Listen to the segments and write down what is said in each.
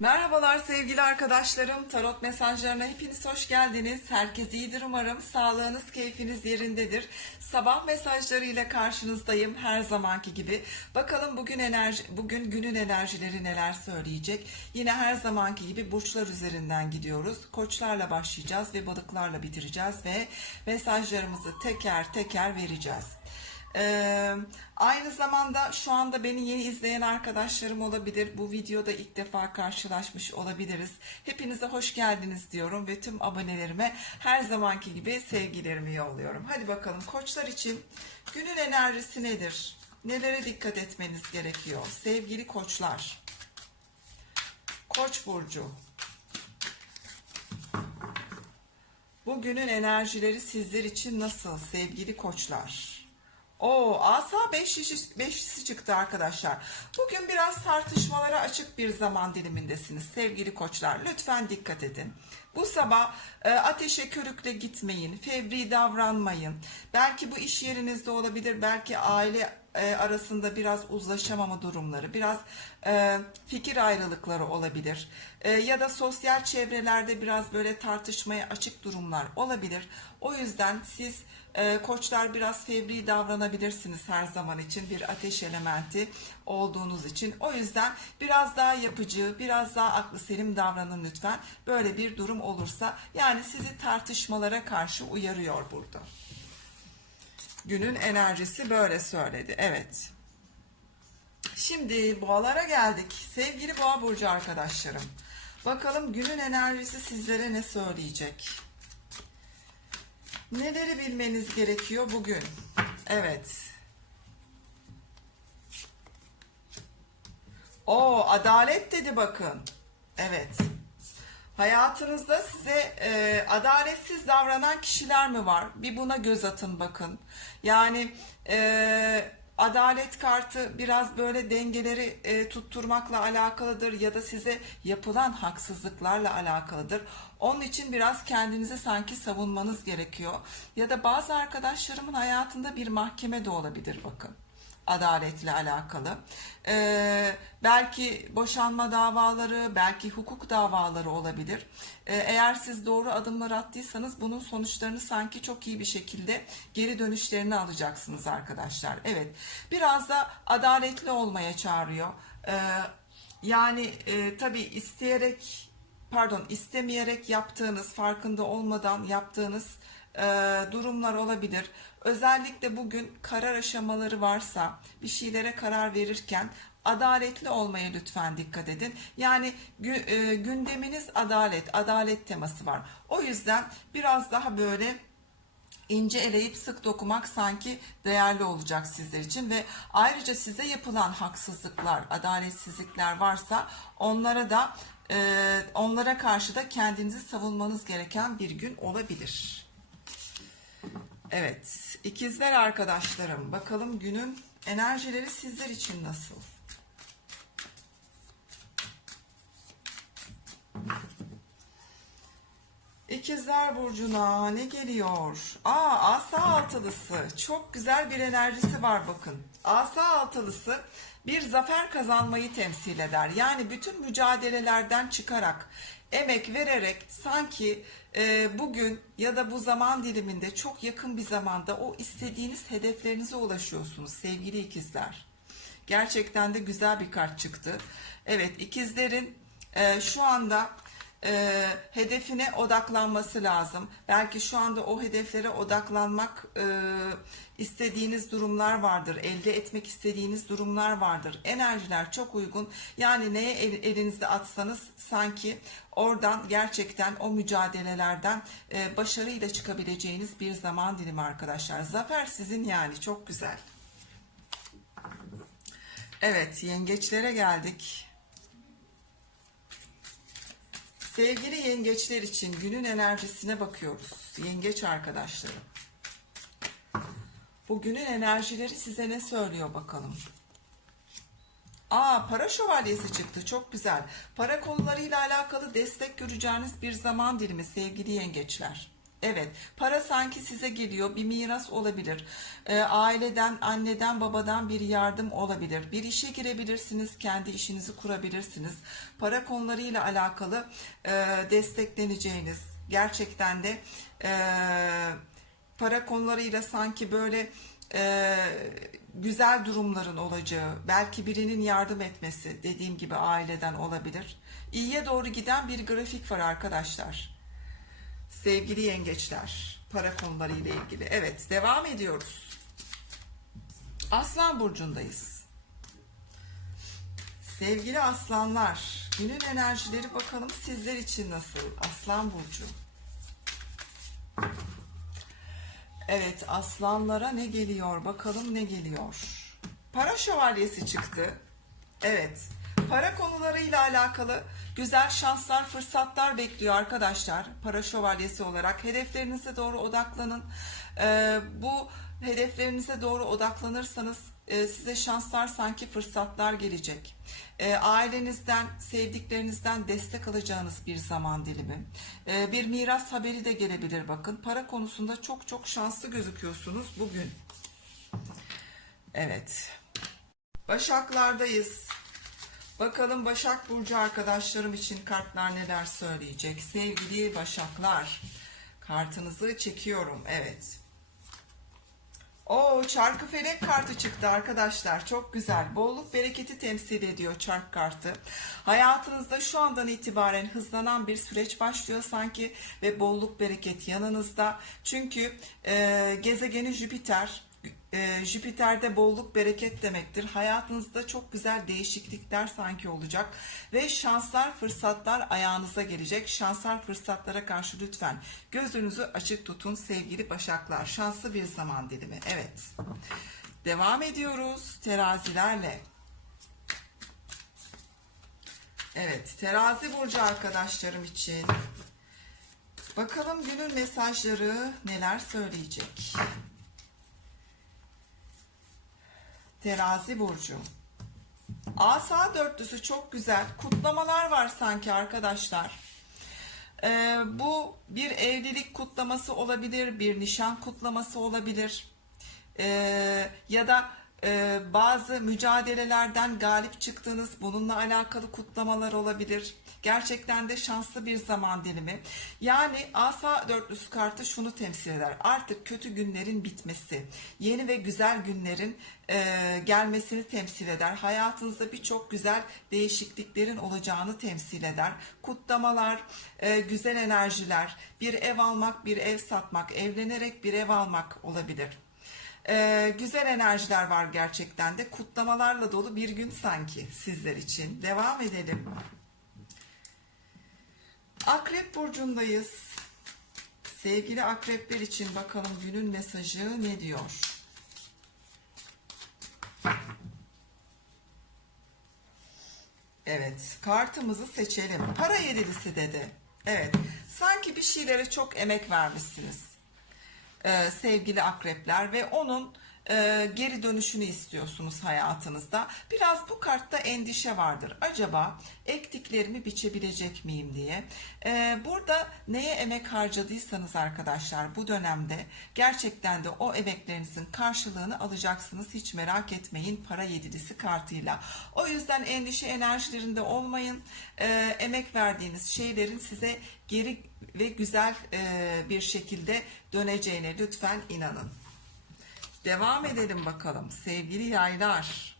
Merhabalar sevgili arkadaşlarım. Tarot mesajlarına hepiniz hoş geldiniz. Herkes iyidir umarım. Sağlığınız, keyfiniz yerindedir. Sabah mesajlarıyla karşınızdayım her zamanki gibi. Bakalım bugün enerji bugün günün enerjileri neler söyleyecek. Yine her zamanki gibi burçlar üzerinden gidiyoruz. Koçlarla başlayacağız ve balıklarla bitireceğiz ve mesajlarımızı teker teker vereceğiz. Ee, aynı zamanda şu anda beni yeni izleyen arkadaşlarım olabilir. Bu videoda ilk defa karşılaşmış olabiliriz. Hepinize hoş geldiniz diyorum ve tüm abonelerime her zamanki gibi sevgilerimi yolluyorum. Hadi bakalım koçlar için günün enerjisi nedir? Nelere dikkat etmeniz gerekiyor? Sevgili koçlar. Koç burcu. Bugünün enerjileri sizler için nasıl sevgili koçlar? O asa beşlisi, beşlisi çıktı arkadaşlar. Bugün biraz tartışmalara açık bir zaman dilimindesiniz sevgili koçlar. Lütfen dikkat edin. Bu sabah e, ateşe körükle gitmeyin, fevri davranmayın. Belki bu iş yerinizde olabilir, belki aile e, arasında biraz uzlaşamama durumları, biraz e, fikir ayrılıkları olabilir. E, ya da sosyal çevrelerde biraz böyle tartışmaya açık durumlar olabilir. O yüzden siz koçlar biraz fevri davranabilirsiniz her zaman için bir ateş elementi olduğunuz için. O yüzden biraz daha yapıcı, biraz daha aklı selim davranın lütfen. Böyle bir durum olursa yani sizi tartışmalara karşı uyarıyor burada. Günün enerjisi böyle söyledi. Evet. Şimdi boğalara geldik. Sevgili boğa burcu arkadaşlarım. Bakalım günün enerjisi sizlere ne söyleyecek? Neleri bilmeniz gerekiyor bugün? Evet. O adalet dedi bakın. Evet. Hayatınızda size e, adaletsiz davranan kişiler mi var? Bir buna göz atın bakın. Yani e, adalet kartı biraz böyle dengeleri e, tutturmakla alakalıdır ya da size yapılan haksızlıklarla alakalıdır. Onun için biraz kendinizi sanki savunmanız gerekiyor. Ya da bazı arkadaşlarımın hayatında bir mahkeme de olabilir bakın adaletle alakalı. Ee, belki boşanma davaları, belki hukuk davaları olabilir. Ee, eğer siz doğru adımlar attıysanız bunun sonuçlarını sanki çok iyi bir şekilde geri dönüşlerini alacaksınız arkadaşlar. Evet, biraz da adaletli olmaya çağırıyor. Ee, yani e, tabii isteyerek, pardon istemeyerek yaptığınız, farkında olmadan yaptığınız e, durumlar olabilir. Özellikle bugün karar aşamaları varsa bir şeylere karar verirken adaletli olmaya lütfen dikkat edin. Yani e, gündeminiz adalet, adalet teması var. O yüzden biraz daha böyle ince eleyip sık dokumak sanki değerli olacak sizler için ve ayrıca size yapılan haksızlıklar, adaletsizlikler varsa onlara da e, onlara karşı da kendinizi savunmanız gereken bir gün olabilir. Evet, ikizler arkadaşlarım, bakalım günün enerjileri sizler için nasıl? İkizler Burcu'na ne geliyor? Aa, asa altılısı. Çok güzel bir enerjisi var bakın. Asa altılısı bir zafer kazanmayı temsil eder. Yani bütün mücadelelerden çıkarak, emek vererek sanki e, bugün ya da bu zaman diliminde çok yakın bir zamanda o istediğiniz hedeflerinize ulaşıyorsunuz sevgili ikizler. Gerçekten de güzel bir kart çıktı. Evet ikizlerin e, şu anda e, hedefine odaklanması lazım. Belki şu anda o hedeflere odaklanmak e, istediğiniz durumlar vardır. Elde etmek istediğiniz durumlar vardır. Enerjiler çok uygun. Yani neye el- elinizde atsanız sanki oradan gerçekten o mücadelelerden e, başarıyla çıkabileceğiniz bir zaman dilimi arkadaşlar. Zafer sizin yani çok güzel. Evet yengeçlere geldik. Sevgili yengeçler için günün enerjisine bakıyoruz. Yengeç arkadaşlarım. Bugünün enerjileri size ne söylüyor bakalım. Aa para şövalyesi çıktı çok güzel. Para konularıyla alakalı destek göreceğiniz bir zaman dilimi sevgili yengeçler. Evet, para sanki size geliyor, bir miras olabilir. Ee, aileden, anneden, babadan bir yardım olabilir. Bir işe girebilirsiniz, kendi işinizi kurabilirsiniz. Para konularıyla alakalı e, destekleneceğiniz, gerçekten de e, para konularıyla sanki böyle e, güzel durumların olacağı, belki birinin yardım etmesi, dediğim gibi aileden olabilir. İyiye doğru giden bir grafik var arkadaşlar. Sevgili yengeçler, para konuları ile ilgili. Evet, devam ediyoruz. Aslan burcundayız. Sevgili aslanlar, günün enerjileri bakalım sizler için nasıl? Aslan burcu. Evet, aslanlara ne geliyor? Bakalım ne geliyor? Para şövalyesi çıktı. Evet. Para konularıyla alakalı güzel şanslar, fırsatlar bekliyor arkadaşlar. Para şövalyesi olarak hedeflerinize doğru odaklanın. Ee, bu hedeflerinize doğru odaklanırsanız e, size şanslar sanki fırsatlar gelecek. E, ailenizden, sevdiklerinizden destek alacağınız bir zaman dilimi. E, bir miras haberi de gelebilir bakın. Para konusunda çok çok şanslı gözüküyorsunuz bugün. Evet. Başaklardayız. Bakalım Başak Burcu arkadaşlarım için kartlar neler söyleyecek. Sevgili Başaklar. Kartınızı çekiyorum. Evet. O çarkı felek kartı çıktı arkadaşlar. Çok güzel. Bolluk bereketi temsil ediyor çark kartı. Hayatınızda şu andan itibaren hızlanan bir süreç başlıyor sanki ve bolluk bereket yanınızda. Çünkü e, gezegeni Jüpiter e, Jüpiter'de bolluk bereket demektir. Hayatınızda çok güzel değişiklikler sanki olacak ve şanslar, fırsatlar ayağınıza gelecek. Şanslar, fırsatlara karşı lütfen gözünüzü açık tutun sevgili Başaklar. Şanslı bir zaman dilimi. Evet. Devam ediyoruz terazilerle. Evet, terazi burcu arkadaşlarım için bakalım günün mesajları neler söyleyecek. Terazi burcu. Asa dörtlüsü çok güzel. Kutlamalar var sanki arkadaşlar. Ee, bu bir evlilik kutlaması olabilir, bir nişan kutlaması olabilir. Ee, ya da e, bazı mücadelelerden galip çıktığınız bununla alakalı kutlamalar olabilir. Gerçekten de şanslı bir zaman dilimi. Yani asa dörtlüsü kartı şunu temsil eder. Artık kötü günlerin bitmesi, yeni ve güzel günlerin e, gelmesini temsil eder. Hayatınızda birçok güzel değişikliklerin olacağını temsil eder. Kutlamalar, e, güzel enerjiler, bir ev almak, bir ev satmak, evlenerek bir ev almak olabilir. Ee, güzel enerjiler var gerçekten de. Kutlamalarla dolu bir gün sanki sizler için. Devam edelim. Akrep burcundayız. Sevgili akrepler için bakalım günün mesajı ne diyor? Evet, kartımızı seçelim. Para yedilisi dedi. Evet, sanki bir şeylere çok emek vermişsiniz e, sevgili akrepler ve onun e, geri dönüşünü istiyorsunuz hayatınızda. Biraz bu kartta endişe vardır. Acaba ektiklerimi biçebilecek miyim diye. E, burada neye emek harcadıysanız arkadaşlar bu dönemde gerçekten de o emeklerinizin karşılığını alacaksınız. Hiç merak etmeyin para yedilisi kartıyla. O yüzden endişe enerjilerinde olmayın. E, emek verdiğiniz şeylerin size geri ve güzel e, bir şekilde döneceğine lütfen inanın. Devam edelim bakalım sevgili yaylar.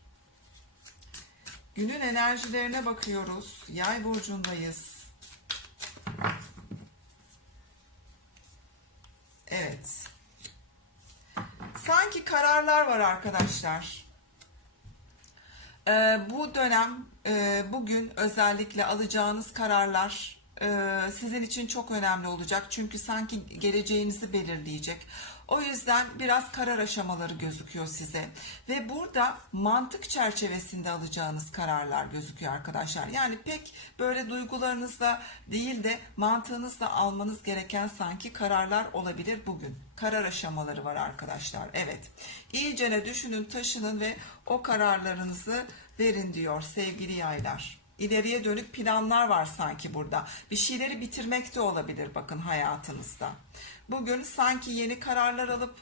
Günün enerjilerine bakıyoruz. Yay burcundayız. Evet. Sanki kararlar var arkadaşlar. Ee, bu dönem e, bugün özellikle alacağınız kararlar sizin için çok önemli olacak. Çünkü sanki geleceğinizi belirleyecek. O yüzden biraz karar aşamaları gözüküyor size. Ve burada mantık çerçevesinde alacağınız kararlar gözüküyor arkadaşlar. Yani pek böyle duygularınızla değil de mantığınızla almanız gereken sanki kararlar olabilir bugün. Karar aşamaları var arkadaşlar. Evet. İyicene düşünün, taşının ve o kararlarınızı verin diyor sevgili yaylar. İleriye dönük planlar var sanki burada. Bir şeyleri bitirmek de olabilir bakın hayatınızda. Bugün sanki yeni kararlar alıp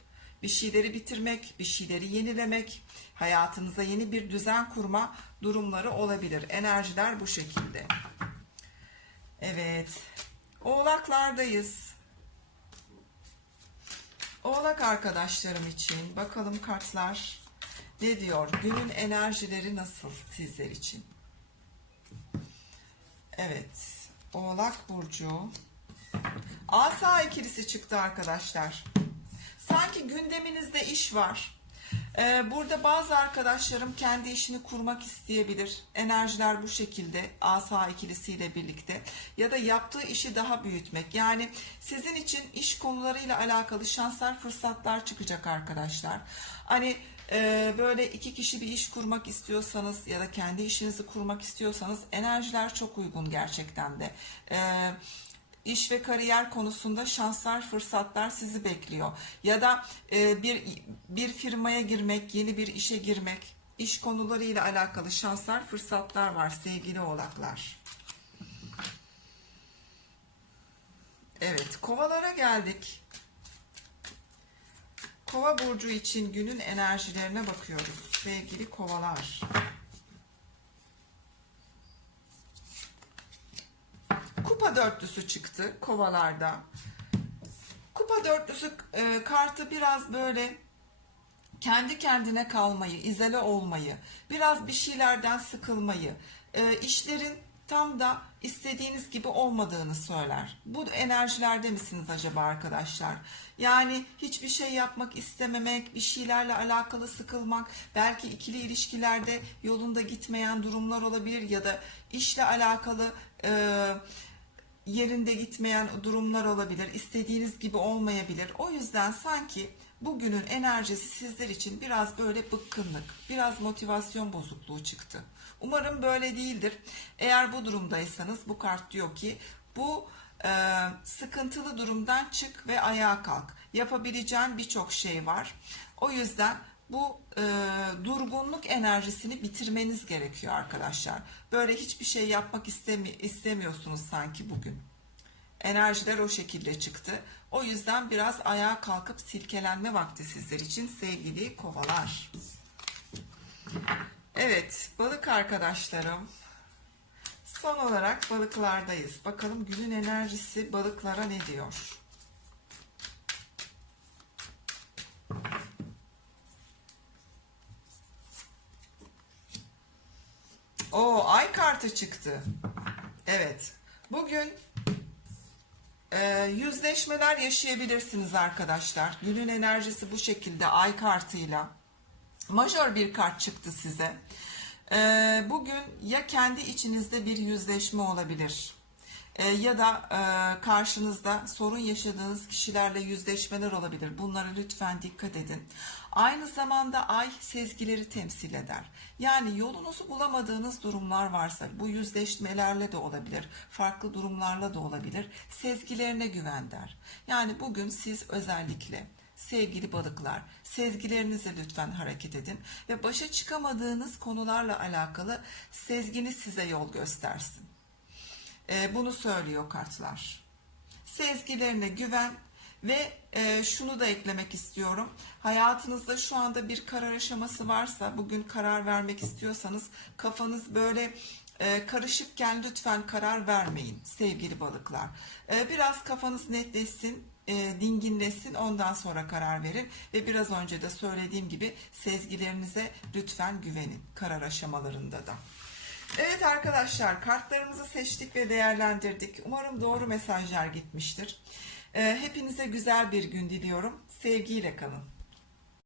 bir şeyleri bitirmek, bir şeyleri yenilemek, hayatınıza yeni bir düzen kurma durumları olabilir. Enerjiler bu şekilde. Evet. Oğlaklardayız. Oğlak arkadaşlarım için bakalım kartlar ne diyor? Günün enerjileri nasıl sizler için? Evet. Oğlak burcu. Asa ikilisi çıktı arkadaşlar. Sanki gündeminizde iş var. Ee, burada bazı arkadaşlarım kendi işini kurmak isteyebilir. Enerjiler bu şekilde asa ikilisiyle birlikte. Ya da yaptığı işi daha büyütmek. Yani sizin için iş konularıyla alakalı şanslar, fırsatlar çıkacak arkadaşlar. Hani e, böyle iki kişi bir iş kurmak istiyorsanız ya da kendi işinizi kurmak istiyorsanız enerjiler çok uygun gerçekten de. Ee, iş ve kariyer konusunda şanslar, fırsatlar sizi bekliyor. Ya da e, bir bir firmaya girmek, yeni bir işe girmek, iş konularıyla alakalı şanslar, fırsatlar var sevgili oğlaklar. Evet, kovalara geldik. Kova burcu için günün enerjilerine bakıyoruz sevgili kovalar. Kupa dörtlüsü çıktı kovalarda. Kupa dörtlüsü e, kartı biraz böyle kendi kendine kalmayı, izole olmayı, biraz bir şeylerden sıkılmayı, e, işlerin tam da istediğiniz gibi olmadığını söyler. Bu enerjilerde misiniz acaba arkadaşlar? Yani hiçbir şey yapmak istememek, bir şeylerle alakalı sıkılmak, belki ikili ilişkilerde yolunda gitmeyen durumlar olabilir ya da işle alakalı e, yerinde gitmeyen durumlar olabilir. İstediğiniz gibi olmayabilir. O yüzden sanki bugünün enerjisi sizler için biraz böyle bıkkınlık, biraz motivasyon bozukluğu çıktı. Umarım böyle değildir. Eğer bu durumdaysanız bu kart diyor ki bu e, sıkıntılı durumdan çık ve ayağa kalk. Yapabileceğin birçok şey var. O yüzden bu e, durgunluk enerjisini bitirmeniz gerekiyor arkadaşlar. Böyle hiçbir şey yapmak istemi istemiyorsunuz sanki bugün. Enerjiler o şekilde çıktı. O yüzden biraz ayağa kalkıp silkelenme vakti sizler için sevgili kovalar. Evet balık arkadaşlarım. Son olarak balıklardayız. Bakalım günün enerjisi balıklara ne diyor? O ay kartı çıktı. Evet. Bugün e, yüzleşmeler yaşayabilirsiniz arkadaşlar. Günün enerjisi bu şekilde ay kartıyla. Majör bir kart çıktı size. E, bugün ya kendi içinizde bir yüzleşme olabilir. E, ya da e, karşınızda sorun yaşadığınız kişilerle yüzleşmeler olabilir. Bunlara lütfen dikkat edin. Aynı zamanda ay sezgileri temsil eder. Yani yolunuzu bulamadığınız durumlar varsa bu yüzleşmelerle de olabilir, farklı durumlarla da olabilir. Sezgilerine güven der. Yani bugün siz özellikle sevgili balıklar, sezgilerinizle lütfen hareket edin ve başa çıkamadığınız konularla alakalı sezginiz size yol göstersin. E, bunu söylüyor kartlar. Sezgilerine güven ve e, şunu da eklemek istiyorum. Hayatınızda şu anda bir karar aşaması varsa, bugün karar vermek istiyorsanız kafanız böyle e, karışıkken lütfen karar vermeyin sevgili balıklar. E, biraz kafanız netleşsin, e, dinginleşsin ondan sonra karar verin ve biraz önce de söylediğim gibi sezgilerinize lütfen güvenin karar aşamalarında da. Evet arkadaşlar kartlarımızı seçtik ve değerlendirdik. Umarım doğru mesajlar gitmiştir. Ee, hepinize güzel bir gün diliyorum. Sevgiyle kalın.